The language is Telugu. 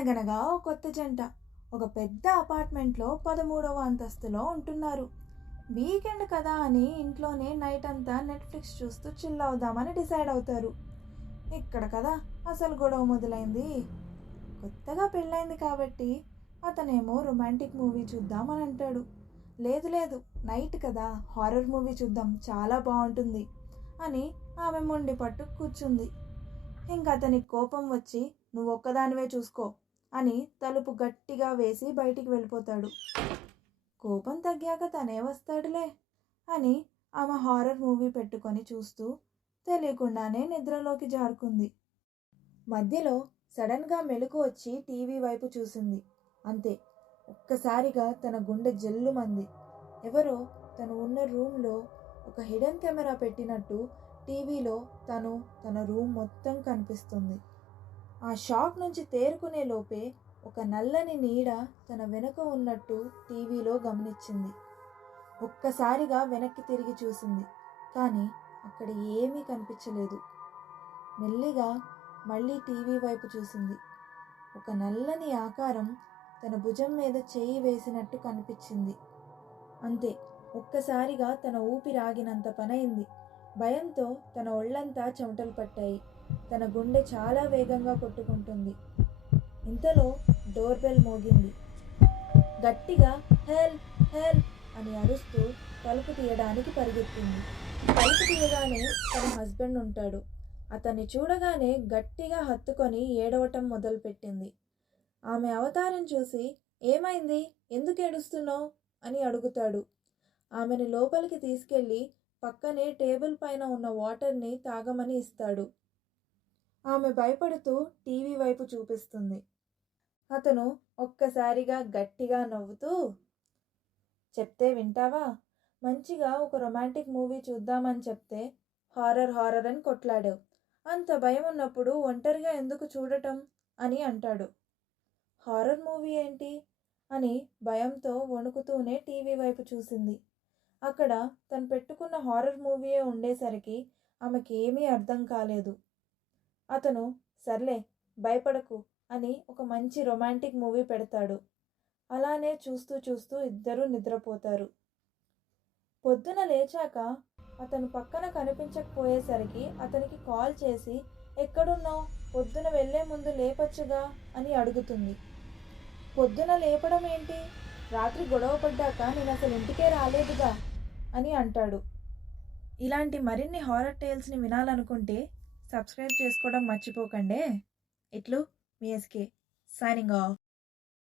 అనగనగా ఓ కొత్త జంట ఒక పెద్ద అపార్ట్మెంట్లో 13వ అంతస్తులో ఉంటున్నారు. వీకెండ్ కదా అని ఇంట్లోనే నైట్ అంతా నెట్ఫ్లిక్స్ చూస్తూ చిల్ అవుదామని డిసైడ్ అవుతారు. ఇక్కడ కదా అసలు గొడవ మొదలైంది. కొత్తగా పెళ్ళైంది కాబట్టి అతనేమో రొమాంటిక్ మూవీ చూద్దామని అంటాడు. లేదు లేదు, నైట్ కదా, హారర్ మూవీ చూద్దాం, చాలా బాగుంటుంది అని ఆమె మొండి పట్టు కూర్చుంది. ఇంక అతనికి కోపం వచ్చి నువ్వు ఒక్కదానివే చూసుకో అని తలుపు గట్టిగా వేసి బయటికి వెళ్ళిపోతాడు. కోపం తగ్గాక తనే వస్తాడులే అని ఆమె హారర్ మూవీ పెట్టుకొని చూస్తూ తెలియకుండానే నిద్రలోకి జారుకుంది. మధ్యలో సడన్గా మెలకు వచ్చి టీవీ వైపు చూసింది. అంతే, ఒక్కసారిగా తన గుండె జల్లుమంది. ఎవరో తను ఉన్న రూమ్లో ఒక హిడెన్ కెమెరా పెట్టినట్టు టీవీలో తన రూమ్ మొత్తం కనిపిస్తుంది. ఆ షాక్ నుంచి తేరుకునే లోపే ఒక నల్లని నీడ తన వెనుక ఉన్నట్టు టీవీలో గమనించింది. ఒక్కసారిగా వెనక్కి తిరిగి చూసింది, కానీ అక్కడ ఏమీ కనిపించలేదు. మెల్లిగా మళ్ళీ టీవీ వైపు చూసింది. ఒక నల్లని ఆకారం తన భుజం మీద చేయి వేసినట్టు కనిపించింది. అంతే, ఒక్కసారిగా తన ఊపిరాగినంత పనైంది. భయంతో తన ఒళ్ళంతా చెమటలు పట్టాయి. తన గుండె చాలా వేగంగా కొట్టుకుంటుంది. ఇంతలో డోర్ బెల్ మోగింది. గట్టిగా హెల్ప్ హెల్ప్ అని అరుస్తూ తలుపు తీయడానికి పరిగెత్తింది. తలుపు తీయగానే తన హస్బెండ్ ఉంటాడు. అతన్ని చూడగానే గట్టిగా హత్తుకొని ఏడవటం మొదలుపెట్టింది. ఆమె అవతారం చూసి ఏమైంది, ఎందుకు ఏడుస్తున్నావు అని అడుగుతాడు. ఆమెను లోపలికి తీసుకెళ్ళి పక్కనే టేబుల్ పైన ఉన్న వాటర్ని తాగమని ఇస్తాడు. ఆమె భయపడుతూ టీవీ వైపు చూపిస్తుంది. అతను ఒక్కసారిగా గట్టిగా నవ్వుతూ, చెప్తే వింటావా, మంచిగా ఒక రొమాంటిక్ మూవీ చూద్దామని చెప్తే హారర్ హారర్ అని కొట్లాడావు. అంత భయం ఉన్నప్పుడు ఒంటరిగా ఎందుకు చూడటం అని అంటాడు. హారర్ మూవీ ఏంటి అని భయంతో వణుకుతూనే టీవీ వైపు చూసింది. అక్కడ తను పెట్టుకున్న హారర్ మూవీయే ఉండేసరికి ఆమెకి ఏమీ అర్థం కాలేదు. అతను సర్లే భయపడకు అని ఒక మంచి రొమాంటిక్ మూవీ పెడతాడు. అలానే చూస్తూ చూస్తూ ఇద్దరూ నిద్రపోతారు. పొద్దున లేచాక అతను పక్కన కనిపించకపోయేసరికి అతనికి కాల్ చేసి ఎక్కడున్నావు, పొద్దున వెళ్ళే ముందు లేపచ్చుగా అని అడుగుతుంది. పొద్దున లేపడం ఏంటి, రాత్రి గొడవ పడ్డాక నేను అసలు ఇంటికే రాలేదుగా అని అంటాడు. ఇలాంటి మరిన్ని హారర్ టేల్స్ని వినాలనుకుంటే సబ్స్క్రైబ్ చేసుకోవడం మర్చిపోకండి. ఇట్లు మీ ఎస్కే సైనింగ్ ఆఫ్.